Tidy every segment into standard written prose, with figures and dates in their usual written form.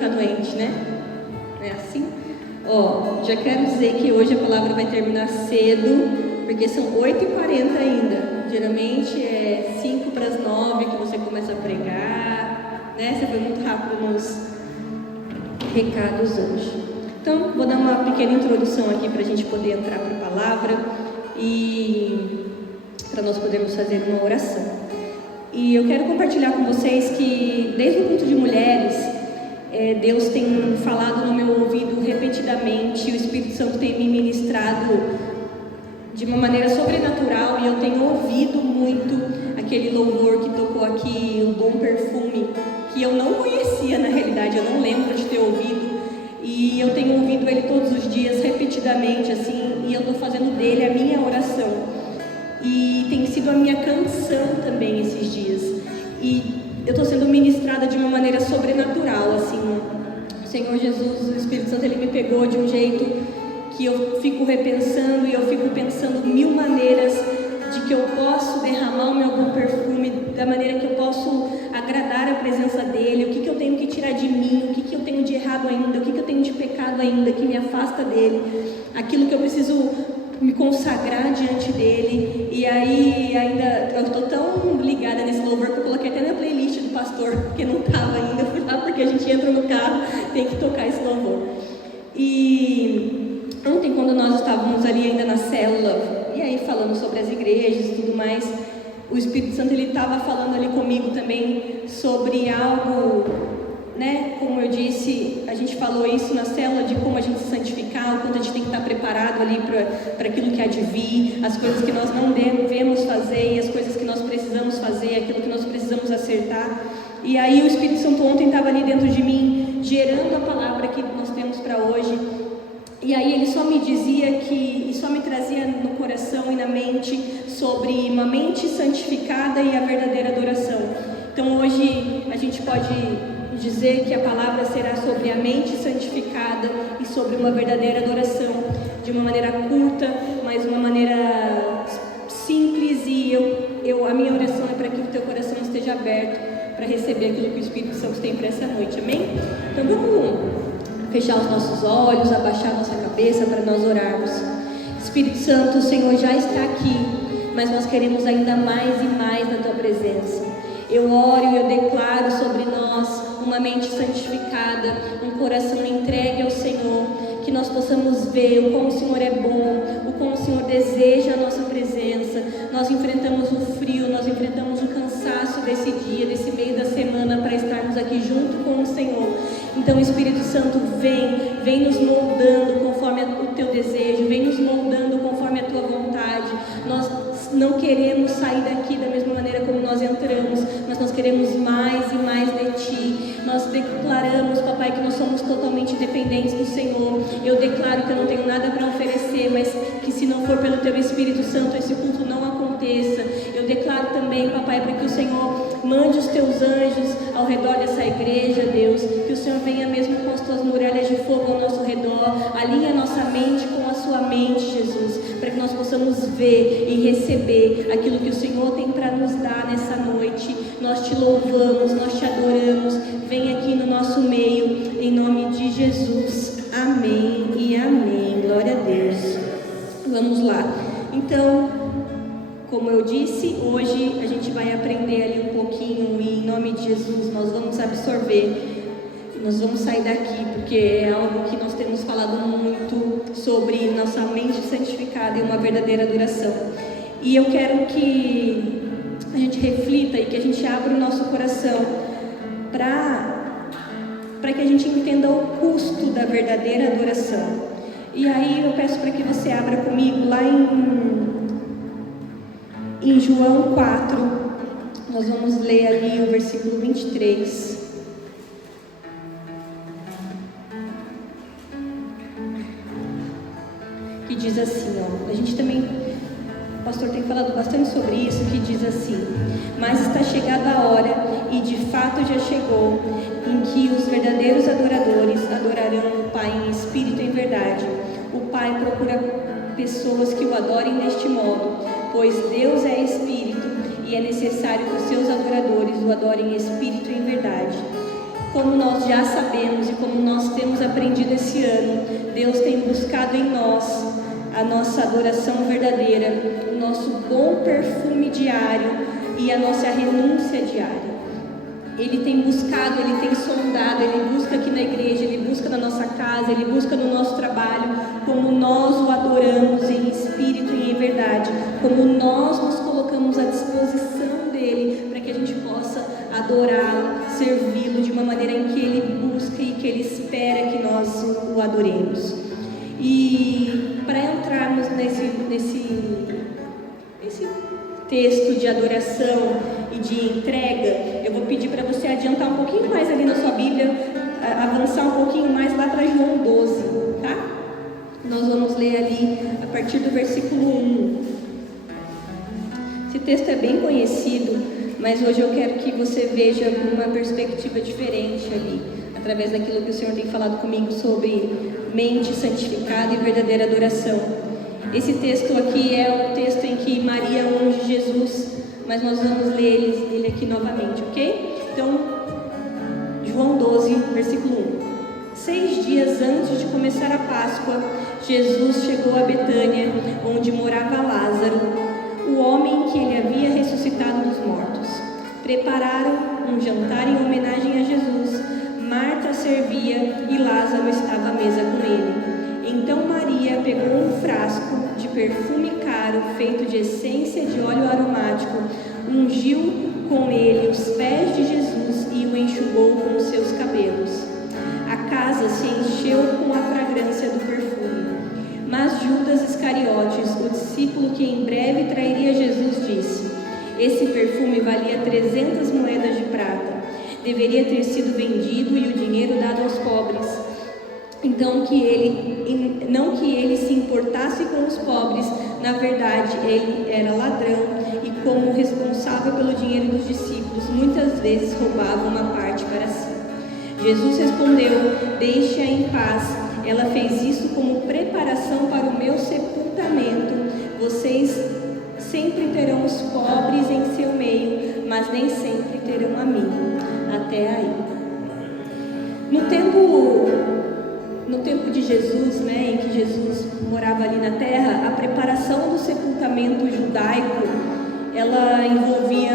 ficar doente, né? Não é assim? Ó, já quero dizer que hoje a palavra vai terminar cedo, porque são 8h40 ainda. Geralmente é 8:55 que você começa a pregar, né? Você foi muito rápido nos recados hoje. Então, vou dar uma pequena introdução aqui para a gente poder entrar para a palavra e para nós podermos fazer uma oração. E eu quero compartilhar com vocês que desde o culto de mulheres, Deus tem falado no meu ouvido repetidamente, o Espírito Santo tem me ministrado de uma maneira sobrenatural e eu tenho ouvido muito aquele louvor que tocou aqui, o Bom Perfume, que eu não conhecia na realidade, eu não lembro de ter ouvido, e eu tenho ouvido ele todos os dias, repetidamente, assim, e eu estou fazendo dele a minha oração, e tem sido a minha canção também esses dias, e eu estou sendo ministrada de uma maneira sobrenatural, assim. O Senhor Jesus, o Espírito Santo, Ele me pegou de um jeito que eu fico repensando e eu fico pensando mil maneiras de que eu posso derramar o meu bom perfume, da maneira que eu posso agradar a presença dEle, o que eu tenho que tirar de mim, o que eu tenho de errado ainda, o que eu tenho de pecado ainda, que me afasta dEle, aquilo que eu preciso me consagrar diante dEle. E aí ainda eu estou tão ligada nesse louvor que eu coloquei até na playlist do pastor, porque não estava ainda, fui lá porque a gente entra no carro, tem que tocar esse louvor. E ontem, quando nós estávamos ali ainda na célula, e aí falando sobre as igrejas e tudo mais, o Espírito Santo ele estava falando ali comigo também sobre algo, né? Como eu disse, a gente falou isso na célula de como a gente se santificar, o quanto a gente tem que estar preparado ali para aquilo que há de vir, as coisas que nós não devemos fazer e as coisas que nós precisamos fazer, aquilo que nós precisamos acertar. E aí o Espírito Santo ontem estava ali dentro de mim, gerando a palavra que nós temos para hoje. E aí ele só me dizia e só me trazia no coração e na mente sobre uma mente santificada e a verdadeira adoração. Então hoje a gente pode dizer que a palavra será sobre a mente santificada e sobre uma verdadeira adoração, de uma maneira curta, mas uma maneira simples, e a minha oração é para que o teu coração esteja aberto para receber aquilo que o Espírito Santo tem para essa noite, amém? Então vamos fechar os nossos olhos, abaixar nossa cabeça para nós orarmos. Espírito Santo, o Senhor já está aqui, mas nós queremos ainda mais e mais na tua presença. Eu oro e eu declaro sobre nós uma mente santificada, um coração entregue ao Senhor, que nós possamos ver o quão o Senhor é bom, o quão o Senhor deseja a nossa presença. Nós enfrentamos o frio, nós enfrentamos o cansaço desse dia, desse meio da semana, para estarmos aqui junto com o Senhor. Então, Espírito Santo, vem nos moldando conforme o teu desejo, vem nos moldando conforme a tua vontade. Nós não queremos sair daqui da mesma maneira como nós entramos, mas nós queremos mais e mais de Ti. Nós declaramos, papai, que nós somos totalmente dependentes do Senhor. Eu declaro que eu não tenho nada para oferecer, mas que se não for pelo teu Espírito Santo, esse culto não aconteça. Eu declaro também, papai, para que o Senhor mande os teus anjos ao redor dessa igreja, Deus, que o Senhor venha mesmo com as tuas muralhas de fogo ao nosso redor, alinhe a nossa mente com a sua mente, Jesus, para que nós possamos ver e receber aquilo que o Senhor tem para nos dar nessa noite. Nós te louvamos, nós te adoramos. Vem aqui no nosso meio, em nome de Jesus. Amém e amém. Glória a Deus. Vamos lá. Então, como eu disse, hoje a gente vai aprender ali um pouquinho e em nome de Jesus nós vamos absorver. Nós vamos sair daqui porque é algo que nós temos falado muito sobre nossa mente santificada e uma verdadeira adoração. E eu quero que a gente reflita e que a gente abra o nosso coração para que a gente entenda o custo da verdadeira adoração. E aí eu peço para que você abra comigo lá em João 4, nós vamos ler ali o versículo 23. Que diz assim, ó, a gente também, o pastor tem falado bastante sobre isso, que diz assim: mas está chegada a hora, e de fato já chegou, em que os verdadeiros adoradores adorarão o Pai em espírito e em verdade. O Pai procura pessoas que o adorem deste modo, pois Deus é espírito, e é necessário que os seus adoradores o adorem em espírito e em verdade. Como nós já sabemos e aprendido esse ano, Deus tem buscado em nós a nossa adoração verdadeira, o nosso bom perfume diário e a nossa renúncia diária. Ele tem buscado, Ele tem sondado, Ele busca aqui na igreja, Ele busca na nossa casa, Ele busca no nosso trabalho, como nós o adoramos em espírito e em verdade, como nós nos colocamos à disposição dEle, para que a gente possa adorá-lo, servi-lo de uma maneira em que Ele busca e que Ele espera que nós o adoremos. E para entrarmos nesse texto de adoração e de entrega, eu vou pedir para você adiantar um pouquinho mais ali na sua Bíblia, avançar um pouquinho mais lá para João 12, tá? Nós vamos ler ali a partir do versículo 1. Esse texto é bem conhecido, mas hoje eu quero que você veja uma perspectiva diferente ali, através daquilo que o Senhor tem falado comigo sobre mente santificada e verdadeira adoração. Esse texto aqui é o texto em que Maria unge Jesus, mas nós vamos ler ele aqui novamente, ok? Então, João 12, versículo 1. 6 dias antes de começar a Páscoa, Jesus chegou a Betânia, onde morava Lázaro, o homem que ele havia ressuscitado dos mortos. Prepararam um jantar em homenagem a Jesus. Marta servia e Lázaro estava à mesa com ele. Então Maria pegou um frasco de perfume caro feito de essência de óleo aromático, ungiu com ele os pés de Jesus e o enxugou com os seus cabelos. A casa se encheu com a fragrância do perfume. Mas Judas Iscariotes, o discípulo que em breve trairia Jesus, disse: esse perfume valia 300 moedas de prata. Deveria ter sido vendido e o dinheiro dado aos pobres. Então, não que ele se importasse com os pobres, na verdade, ele era ladrão e, como responsável pelo dinheiro dos discípulos, muitas vezes roubava uma parte para si. Jesus respondeu: deixe-a em paz. Ela fez isso como preparação para o meu sepultamento. Vocês sempre terão os pobres em seu meio, mas nem sempre terão a mim. Até aí. No tempo de Jesus, em que Jesus morava ali na terra, a preparação do sepultamento judaico, ela envolvia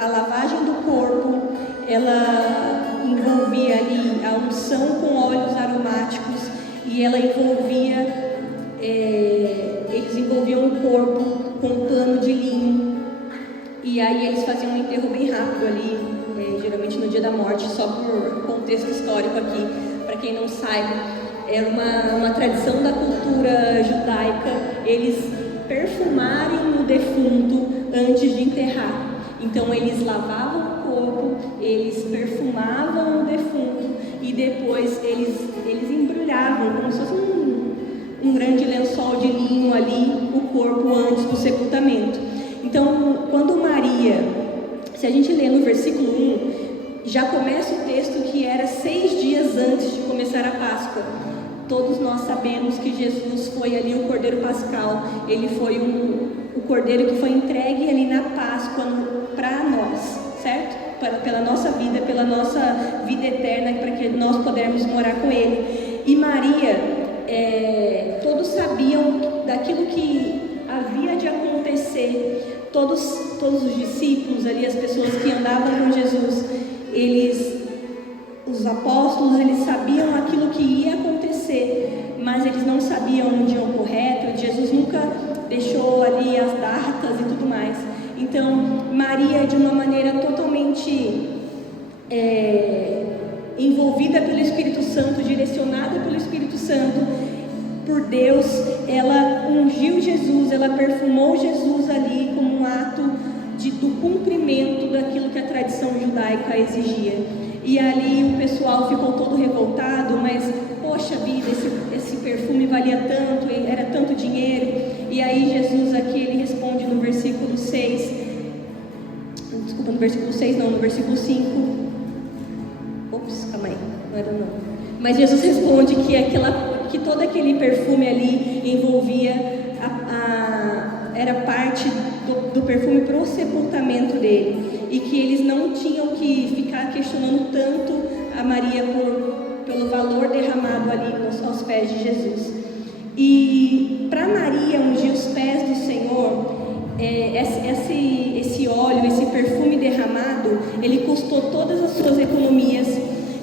a lavagem do corpo, ela envolvia ali a unção com óleos aromáticos e ela envolvia, eles envolviam o corpo com um pano de linho e aí eles faziam um enterro bem rápido ali, geralmente no dia da morte, só por contexto histórico aqui. Para quem não saiba, era uma tradição da cultura judaica eles perfumarem o defunto antes de enterrar. Então eles lavavam o corpo, eles perfumavam o defunto e depois eles embrulhavam como se fosse um grande lençol de linho ali o corpo antes do sepultamento. Então, quando Maria, se a gente lê no versículo 1, já começa o texto que era 6 dias antes de começar a Páscoa. Todos nós sabemos que Jesus foi ali o Cordeiro Pascal. Ele foi o Cordeiro que foi entregue ali na Páscoa para nós, certo? Pela nossa vida, pela nossa vida eterna, para que nós pudermos morar com Ele. E Maria, todos sabiam daquilo que havia de acontecer. Todos os discípulos ali, as pessoas que andavam com Jesus, os apóstolos, eles sabiam aquilo que ia acontecer, mas eles não sabiam o dia correto. Jesus nunca deixou ali as datas e tudo mais. Então, Maria, de uma maneira totalmente envolvida pelo Espírito Santo, direcionada pelo Espírito Santo, por Deus, ela ungiu Jesus, ela perfumou Jesus ali como um ato do cumprimento daquilo que a tradição judaica exigia. E ali o pessoal ficou todo revoltado, mas poxa vida, esse perfume valia tanto, era tanto dinheiro. E aí Jesus aqui, ele responde no versículo 6, desculpa, no versículo 6 não, no versículo 5, calma aí, não era não. Mas Jesus responde que todo aquele perfume ali envolvia era parte do perfume para o sepultamento dele, e que eles não tinham que ficar questionando tanto a Maria pelo valor derramado derramado ali aos pés de Jesus. E para Maria ungir os pés do Senhor, esse óleo, esse perfume derramado, ele custou todas as suas economias.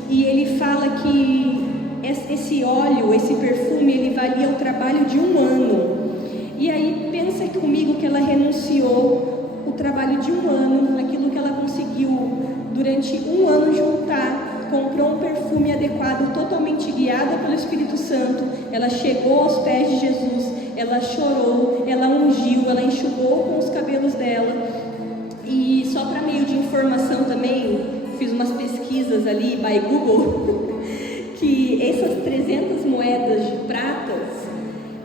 E ele fala que esse óleo, esse perfume, ele valia o trabalho de 1 ano. E aí pensa comigo que ela renunciou o trabalho de 1 ano, aquilo que ela conseguiu durante 1 ano juntar, comprou um perfume adequado, totalmente guiada pelo Espírito Santo. Ela chegou aos pés de Jesus, ela chorou, ela ungiu, ela enxugou com os cabelos dela. E só para meio de informação também, fiz umas pesquisas ali by Google, que essas 300 moedas de pratas,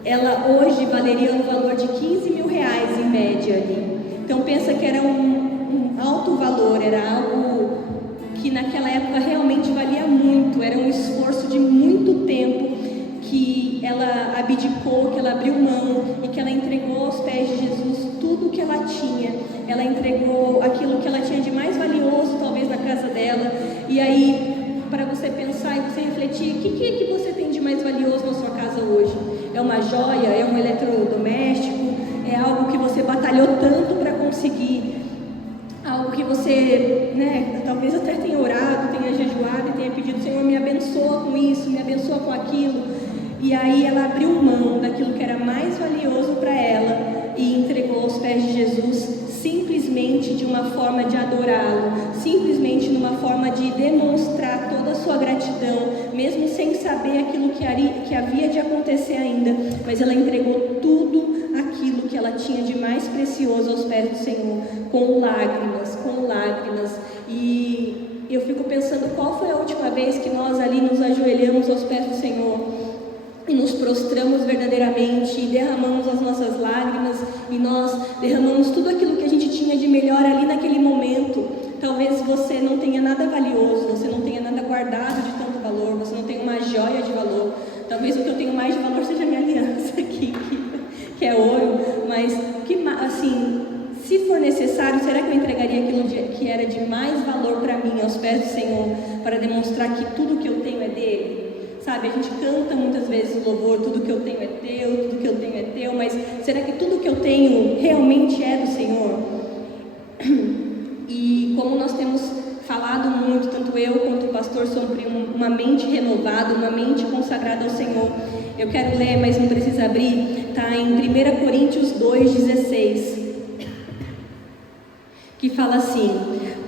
ela hoje valeria no valor de 15 mil reais em média ali. Então pensa que era um alto valor, era algo que naquela época realmente valia muito, era um esforço de muito tempo que ela abdicou, que ela abriu mão e que ela entregou aos pés de Jesus tudo o que ela tinha. Ela entregou aquilo que ela tinha de mais valioso, talvez na casa dela. E aí, para você pensar e você refletir, o que é que você tem de mais valioso na sua casa hoje? É uma joia? É um eletrodoméstico? É algo que você batalhou tanto para conseguir? Algo que você, talvez até tenha orado, tenha jejuado e tenha pedido: Senhor, me abençoa com isso, me abençoa com aquilo. E aí ela abriu mão daquilo que era mais valioso para ela e entregou aos pés de Jesus, simplesmente de uma forma de adorá-lo, simplesmente numa forma de demonstrar toda a sua gratidão, mesmo sem saber aquilo que havia de acontecer ainda. Mas ela entregou tudo aquilo que ela tinha de mais precioso aos pés do Senhor, com lágrimas. E eu fico pensando, qual foi a última vez que nós ali nos ajoelhamos aos pés do Senhor e nos prostramos verdadeiramente e derramamos as nossas lágrimas e nós derramamos tudo aquilo que a gente tinha de melhor ali naquele momento. Talvez você não tenha nada valioso, você não tenha nada guardado de tanto valor, você não tenha uma joia de valor. Talvez o que eu tenho mais de valor seja a minha aliança aqui, que é ouro. Mas, assim, se for necessário, será que eu entregaria aquilo que era de mais valor para mim aos pés do Senhor, para demonstrar que tudo que eu tenho é dele? Sabe, a gente canta muitas vezes o louvor: tudo que eu tenho é teu, tudo que eu tenho é teu, mas será que tudo que eu tenho realmente é do Senhor? E como nós temos falado muito, tanto eu quanto o pastor, sobre uma mente renovada, uma mente consagrada ao Senhor, eu quero ler, mas não precisa abrir, está em 1 Coríntios 2,16, que fala assim: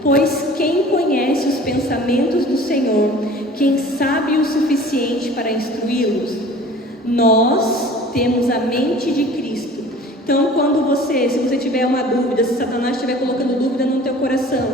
pois quem conhece os pensamentos do Senhor, quem sabe o suficiente para instruí-los? Nós temos a mente de Cristo. Então, se você tiver uma dúvida, se Satanás estiver colocando dúvida no teu coração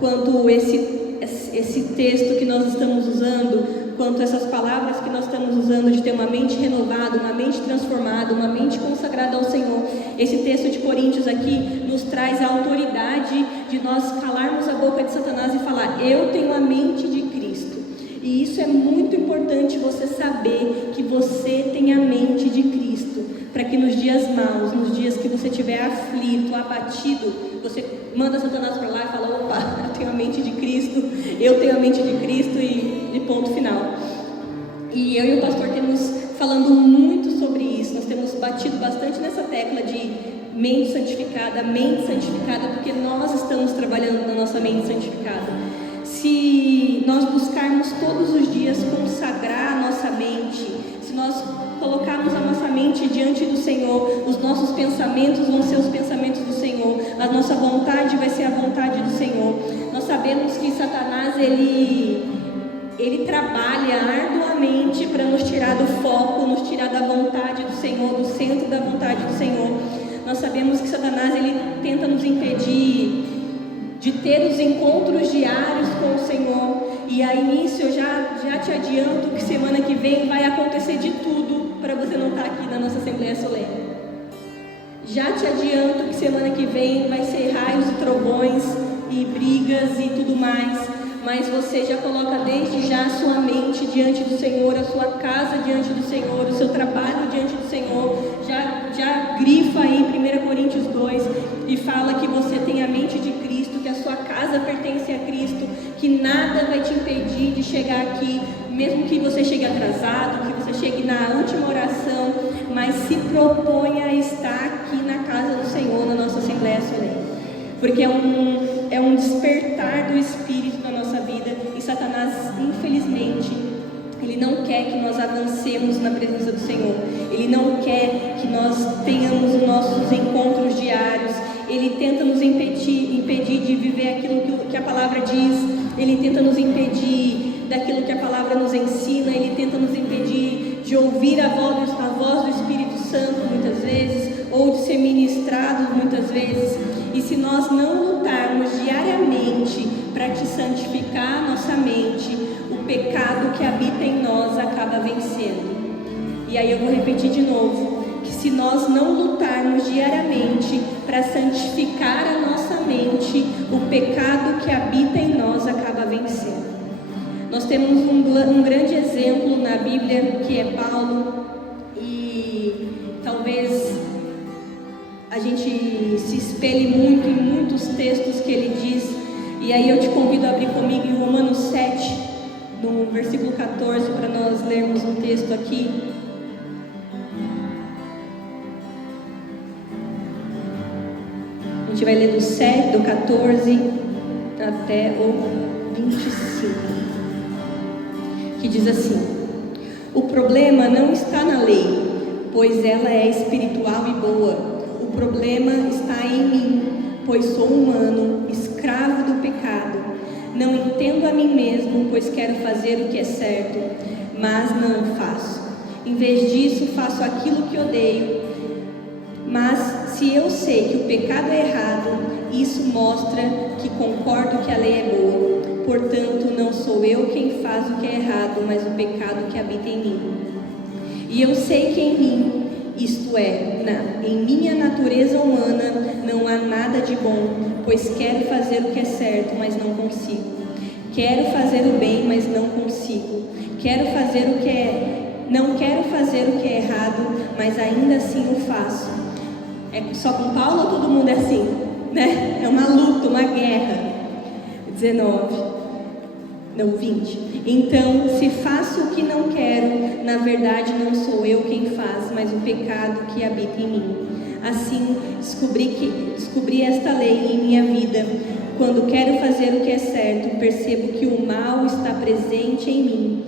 quanto esse texto que nós estamos usando, quanto essas palavras que nós estamos usando de ter uma mente renovada, uma mente transformada, uma mente consagrada ao Senhor, esse texto de Coríntios aqui nos traz a autoridade de nós calarmos a boca de Satanás e falar: eu tenho a mente de Cristo. E isso é muito importante, você saber que você tem a mente de Cristo, para que nos dias maus, nos dias que você estiver aflito, abatido, você manda Satanás para lá e fala: opa, eu tenho a mente de Cristo, eu tenho a mente de Cristo, e ponto final. E eu e o pastor temos falando muito sobre isso, nós temos batido bastante nessa tecla de mente santificada, porque nós estamos trabalhando na nossa mente santificada. Se nós buscarmos todos os dias consagrar a nossa mente, se nós colocarmos a nossa mente diante do Senhor, os nossos pensamentos vão ser os pensamentos do Senhor, a nossa vontade vai ser a vontade do Senhor. Nós sabemos que Satanás, ele trabalha arduamente para nos tirar do foco, nos tirar da vontade do Senhor, do centro da vontade do Senhor. Nós sabemos que Satanás, ele tenta nos impedir de ter os encontros diários com o Senhor. E a início eu já te adianto que semana que vem vai acontecer de tudo para você não estar aqui na nossa Assembleia Solene. Já te adianto que semana que vem vai ser raios e trovões e brigas e tudo mais, mas você já coloca desde já a sua mente diante do Senhor, a sua casa diante do Senhor, o seu trabalho diante do Senhor. Já grifa aí 1 Coríntios 2 e fala que você tem a mente de Cristo, que a sua casa pertence a Cristo, que nada vai te impedir de chegar aqui, mesmo que você chegue atrasado, que você chegue na última oração, mas se proponha a estar aqui na casa do Senhor, na nossa Assembleia Solene, porque é um despertar do Espírito na nossa vida, e Satanás, infelizmente, ele não quer que nós avancemos na presença do Senhor, ele não quer que nós tenhamos os nossos encontros diários, ele tenta nos impedir de viver aquilo que a palavra diz, ele tenta nos impedir daquilo que a palavra nos ensina, ele tenta nos impedir de ouvir a voz do Espírito Santo muitas vezes, ou de ser ministrados muitas vezes. E se nós não lutarmos diariamente para te santificar a nossa mente, o pecado que habita em nós acaba vencendo. E aí eu vou repetir de novo, que se nós não lutarmos diariamente para santificar a nossa mente, o pecado que habita em nós acaba vencendo. Nós temos um grande exemplo na Bíblia, que é Paulo, e talvez a gente se espelhe muito em muitos textos que ele diz, e aí eu te convido a abrir comigo em Romanos 7, no versículo 14, para nós lermos um texto aqui. A gente vai ler do 14 até o 25, que diz assim: o problema não está na lei, pois ela é espiritual e boa. O problema está em mim, pois sou humano, escravo do pecado. Não entendo a mim mesmo, pois quero fazer o que é certo, mas não faço. Em vez disso, faço aquilo que odeio. Mas se eu sei que o pecado é errado, isso mostra que concordo que a lei é boa. Portanto, não sou eu quem faz o que é errado, mas o pecado que habita em mim. E eu sei que em mim, isto é, em minha natureza humana, não há nada de bom, pois quero fazer o que é certo, mas não consigo. Quero fazer o bem, mas não consigo. Não quero fazer o que é errado, mas ainda assim o faço. É só com Paulo ou todo mundo é assim? Né? É uma luta, uma guerra. 20. Então, se faço o que não quero, na verdade não sou eu quem faz, mas o pecado que habita em mim. Assim, descobri esta lei em minha vida. Quando quero fazer o que é certo, percebo que o mal está presente em mim.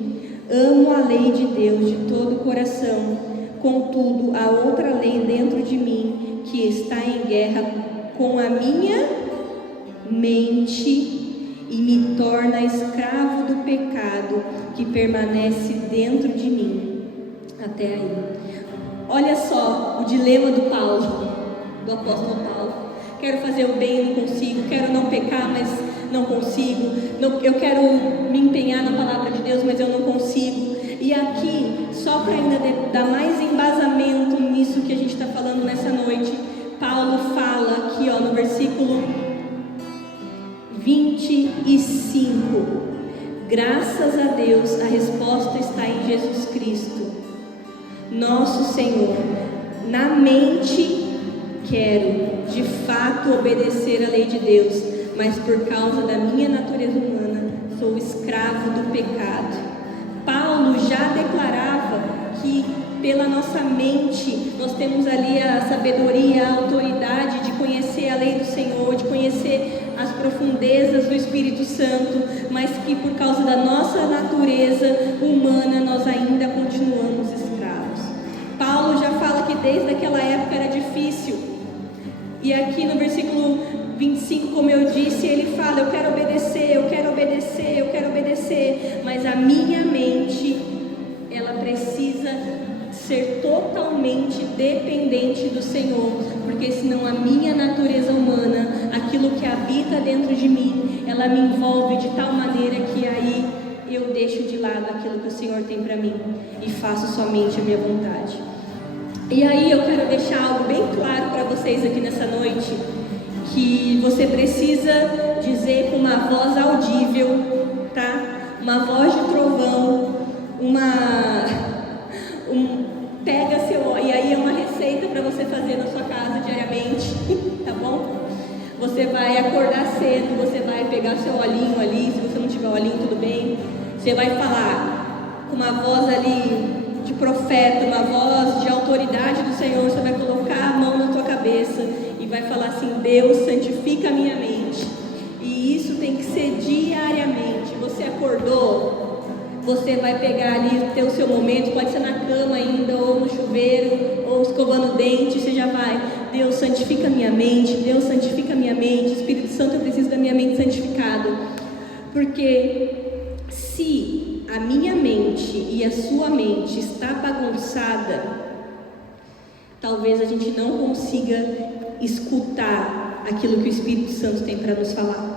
Amo a lei de Deus de todo o coração. Contudo, há outra lei dentro de mim que está em guerra com a minha mente e me torna escravo do pecado que permanece dentro de mim. Até aí. Olha só o dilema do apóstolo Paulo. Quero fazer o bem, não consigo. Quero não pecar, mas não consigo. Eu quero me empenhar na palavra de Deus, mas eu não consigo. E aqui, só para ainda dar mais embasamento nisso que a gente está falando nessa noite, Paulo fala aqui no versículo 25: graças a Deus, a resposta está em Jesus Cristo, nosso Senhor. Na mente quero, de fato, obedecer à lei de Deus, mas por causa da minha natureza humana, sou escravo do pecado. Paulo já declarava que pela nossa mente nós temos ali a sabedoria, a autoridade de conhecer a lei do Senhor, de conhecer as profundezas do Espírito Santo, mas que por causa da nossa natureza humana nós ainda continuamos escravos. Paulo já fala que desde aquela época era difícil, e aqui no versículo 25, como eu disse, ele fala: eu quero obedecer, eu quero obedecer, eu quero obedecer, mas a minha mente, ela precisa ser totalmente dependente do Senhor, porque senão a minha natureza humana, aquilo que habita dentro de mim, ela me envolve de tal maneira que aí eu deixo de lado aquilo que o Senhor tem para mim e faço somente a minha vontade. E aí eu quero deixar algo bem claro para vocês aqui nessa noite, que você precisa dizer com uma voz audível, tá? Uma voz de trovão, pega e aí é uma receita para você fazer na sua casa diariamente, tá bom? Você vai acordar cedo, você vai pegar seu olhinho ali, se você não tiver olhinho, tudo bem. Você vai falar: uma voz ali de profeta, uma voz de autoridade do Senhor. Você vai colocar a mão na tua cabeça e vai falar assim: Deus, santifica a minha mente. E isso tem que ser diariamente. Você acordou, você vai pegar ali, ter o seu momento, pode ser na cama ainda, ou no chuveiro, ou escovando o dente, você já vai: Deus, santifica a minha mente, Deus, santifica a minha mente, Espírito Santo, eu preciso da minha mente santificada. Porque se a minha mente e a sua mente está bagunçada, talvez a gente não consiga escutar aquilo que o Espírito Santo tem para nos falar.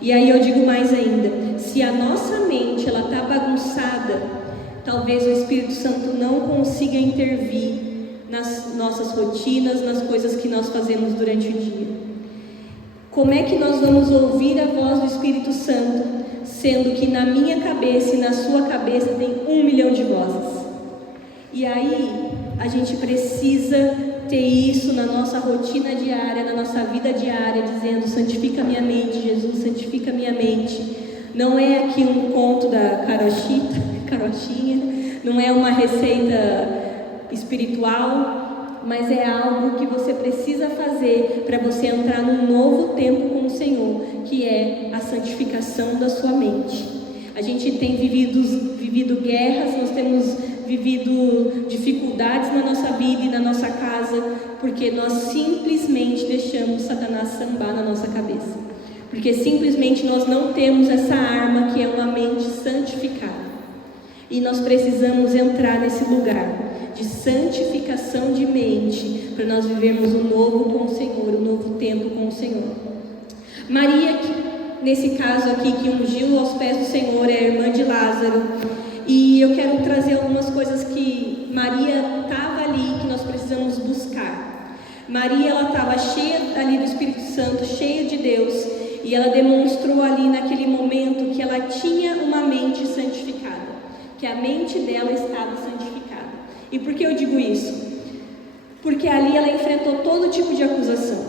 E aí eu digo mais ainda: se a nossa mente ela está bagunçada, talvez o Espírito Santo não consiga intervir nas nossas rotinas, nas coisas que nós fazemos durante o dia. Como é que nós vamos ouvir a voz do Espírito Santo, sendo que na minha cabeça e na sua cabeça tem 1 milhão de vozes? E aí a gente precisa ter isso na nossa rotina diária, na nossa vida diária, dizendo: santifica a minha mente, Jesus, santifica a minha mente. Não é aqui um conto da carochinha, não é uma receita espiritual, mas é algo que você precisa fazer para você entrar num novo tempo com o Senhor, que é a santificação da sua mente. A gente tem vivido guerras, nós temos vivido dificuldades na nossa vida e na nossa casa, porque nós simplesmente deixamos Satanás sambar na nossa cabeça, porque simplesmente nós não temos essa arma que é uma mente santificada. E nós precisamos entrar nesse lugar de santificação de mente, para nós vivermos um novo com o Senhor, um novo tempo com o Senhor. Maria, nesse caso aqui, que ungiu aos pés do Senhor, é a irmã de Lázaro. E eu quero trazer algumas coisas que Maria estava ali, que nós precisamos buscar. Maria, ela estava cheia ali do Espírito Santo, cheia de Deus, e ela demonstrou ali naquele momento que ela tinha uma mente santificada, que a mente dela estava santificada. E por que eu digo isso? Porque ali ela enfrentou todo tipo de acusação.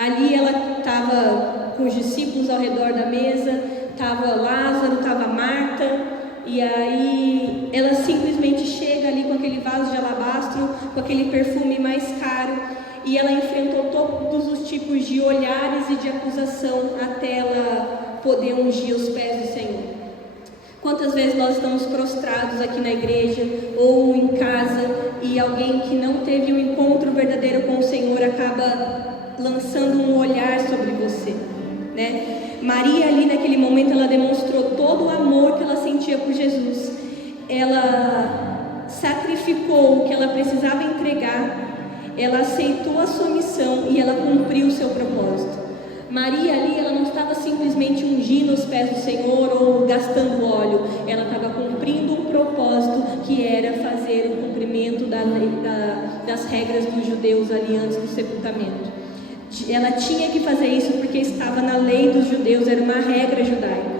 Ali ela estava com os discípulos ao redor da mesa, estava Lázaro, estava Marta, e aí ela simplesmente chega ali com aquele vaso de alabastro, com aquele perfume mais caro, e ela enfrentou todos os tipos de olhares e de acusação até ela poder ungir os pés do Senhor. Quantas vezes nós estamos prostrados aqui na igreja ou em casa e alguém que não teve um encontro verdadeiro com o Senhor acaba lançando um olhar sobre você, né? Maria ali naquele momento ela demonstrou todo o amor que ela sentia por Jesus. Ela sacrificou o que ela precisava entregar, ela aceitou a sua missão e ela cumpriu o seu propósito. Maria ali, ela não estava simplesmente ungindo os pés do Senhor ou gastando óleo, ela estava cumprindo um propósito que era fazer o cumprimento das regras dos judeus ali antes do sepultamento. Ela tinha que fazer isso porque estava na lei dos judeus, era uma regra judaica.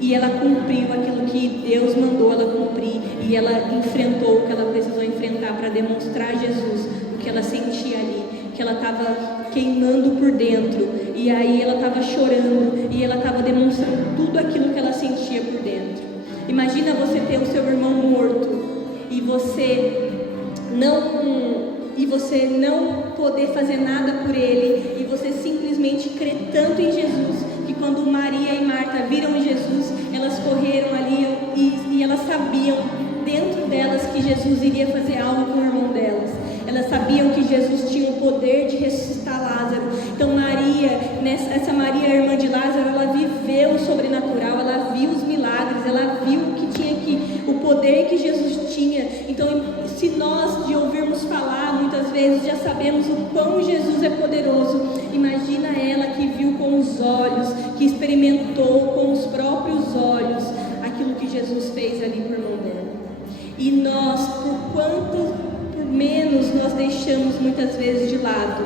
E ela cumpriu aquilo que Deus mandou ela cumprir, e ela enfrentou o que ela precisou enfrentar para demonstrar a Jesus o que ela sentia ali, que ela estava queimando por dentro, e aí ela estava chorando, e ela estava demonstrando tudo aquilo que ela sentia por dentro. Imagina você ter o seu irmão morto, e você não poder fazer nada por ele, e você simplesmente crer tanto em Jesus, que quando Maria e Marta viram Jesus, elas correram ali, e elas sabiam dentro delas que Jesus iria fazer algo com o irmão delas. Elas sabiam que Jesus tinha o poder de ressuscitar Lázaro. Então essa Maria, irmã de Lázaro, ela viveu o sobrenatural, ela viu os milagres, ela viu o poder que Jesus tinha. Então, se nós de ouvirmos falar, muitas vezes já sabemos o quão Jesus é poderoso, imagina ela que viu com os olhos, que experimentou com os próprios olhos aquilo que Jesus fez ali por irmão dela. E nós, por menos nós deixamos muitas vezes de lado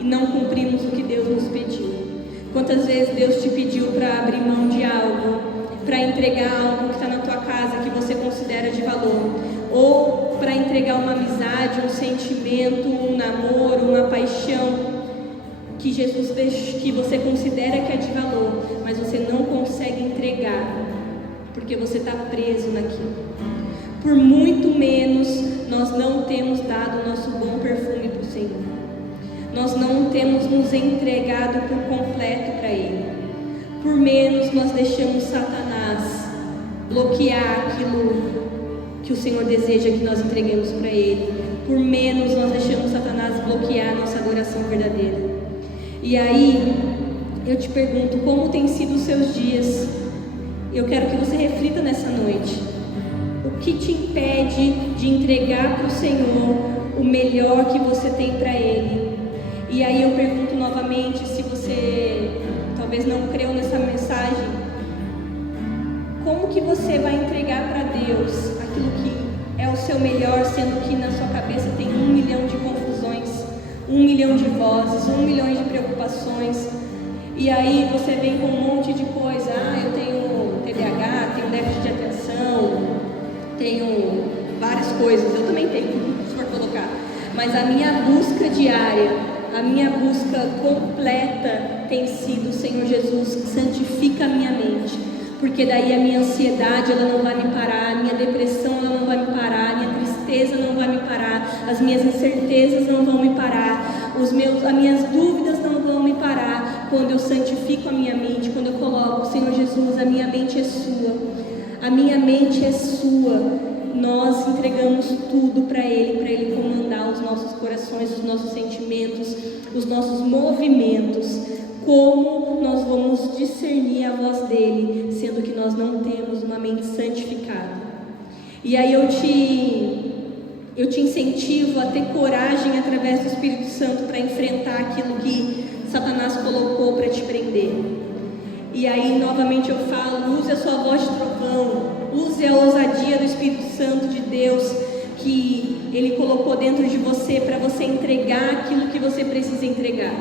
e não cumprimos o que Deus nos pediu. Quantas vezes Deus te pediu para abrir mão de algo, para entregar algo que está na tua casa que você considera de valor, ou para entregar uma amizade, um sentimento, um namoro, uma paixão que que você considera que é de valor, mas você não consegue entregar porque você está preso naquilo. Por muito menos nós não temos dado o nosso bom perfume para o Senhor. Nós não temos nos entregado por completo para Ele. Por menos nós deixamos Satanás bloquear aquilo que o Senhor deseja que nós entreguemos para Ele. Por menos nós deixamos Satanás bloquear a nossa adoração verdadeira. E aí, eu te pergunto, como tem sido os seus dias? Eu quero que você reflita nessa noite. O que te impede de entregar para o Senhor o melhor que você tem para Ele? E aí eu pergunto novamente, se você talvez não creu nessa mensagem, como que você vai entregar para Deus aquilo que é o seu melhor, sendo que na sua cabeça tem 1 milhão de confusões, 1 milhão de vozes, 1 milhão de preocupações, e aí você vem com um monte de coisa, eu tenho TDAH, tenho déficit de atenção, tenho várias coisas, eu também tenho, se for colocar, mas a minha busca diária, a minha busca completa tem sido: Senhor Jesus, santifica a minha mente, porque daí a minha ansiedade ela não vai me parar, a minha depressão ela não vai me parar, a minha tristeza não vai me parar, as minhas incertezas não vão me parar, as minhas dúvidas não vão me parar, quando eu santifico a minha mente, quando eu coloco: Senhor Jesus, a minha mente é sua, a minha mente é sua. Nós entregamos tudo para Ele comandar os nossos corações, os nossos sentimentos, os nossos movimentos. Como nós vamos discernir a voz dEle, sendo que nós não temos uma mente santificada? E aí eu te incentivo a ter coragem através do Espírito Santo para enfrentar aquilo que Satanás colocou para te prender. E aí novamente eu falo: use a sua voz de trovão, use a ousadia do Espírito Santo de Deus que Ele colocou dentro de você, para você entregar aquilo que você precisa entregar.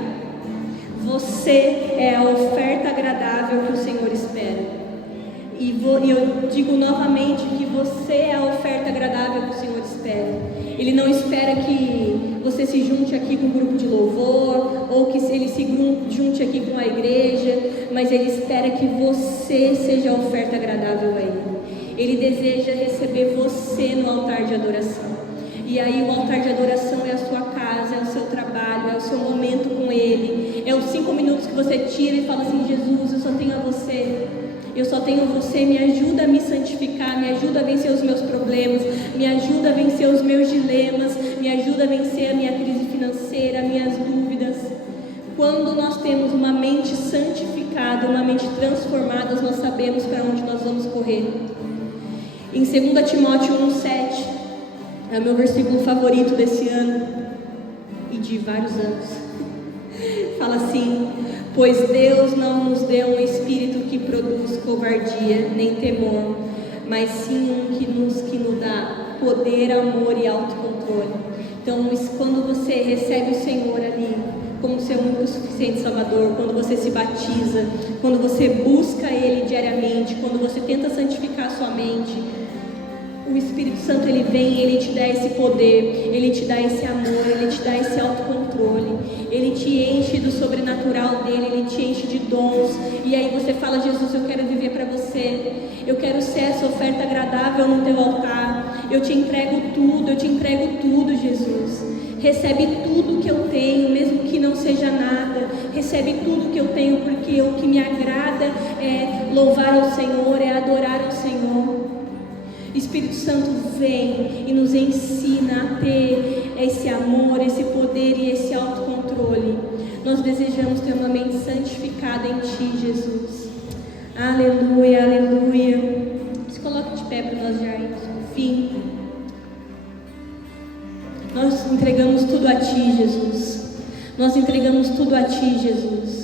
Você é a oferta agradável que o Senhor espera. E eu digo novamente que você é a oferta agradável que o Senhor espera. Ele não espera que você se junte aqui com um grupo de louvor, ou que Ele se junte aqui com a igreja, mas Ele espera que você seja a oferta agradável a Ele. Ele deseja receber você no altar de adoração. E aí o altar de adoração é a sua casa, é o seu trabalho, é o seu momento com Ele, é os 5 minutos que você tira e fala assim: Jesus, eu só tenho a você, eu só tenho você, me ajuda a me santificar, me ajuda a vencer os meus problemas, me ajuda a vencer os meus dilemas, me ajuda a vencer a minha crise financeira, minhas dúvidas. Quando nós temos uma mente santificada, uma mente transformada, nós sabemos para onde nós vamos correr. Em 2 Timóteo 1,7, é o meu versículo favorito desse ano e de vários anos. Fala assim: pois Deus não nos deu um espírito que produz covardia nem temor, mas sim um que nos dá poder, amor e autocontrole. Então, quando você recebe o Senhor ali como seu único suficiente Salvador, quando você se batiza, quando você busca Ele diariamente, quando você tenta santificar a sua mente, o Espírito Santo ele vem, ele te dá esse poder, ele te dá esse amor, ele te dá esse autocontrole, ele te enche do sobrenatural dele, ele te enche de dons. E aí você fala: Jesus, eu quero viver para você, eu quero ser essa oferta agradável no teu altar, eu te entrego tudo, Jesus. Recebe tudo que eu tenho, mesmo que não seja nada. Recebe tudo que eu tenho, porque o que me agrada é louvar ao Senhor, é adorar ao Senhor. Espírito Santo vem e nos ensina a ter esse amor, esse poder e esse autocontrole. Nós desejamos ter uma mente santificada em Ti, Jesus. Aleluia, aleluia. Se coloque de pé para nós já irmos no fim. Nós entregamos tudo a Ti, Jesus. Nós entregamos tudo a Ti, Jesus.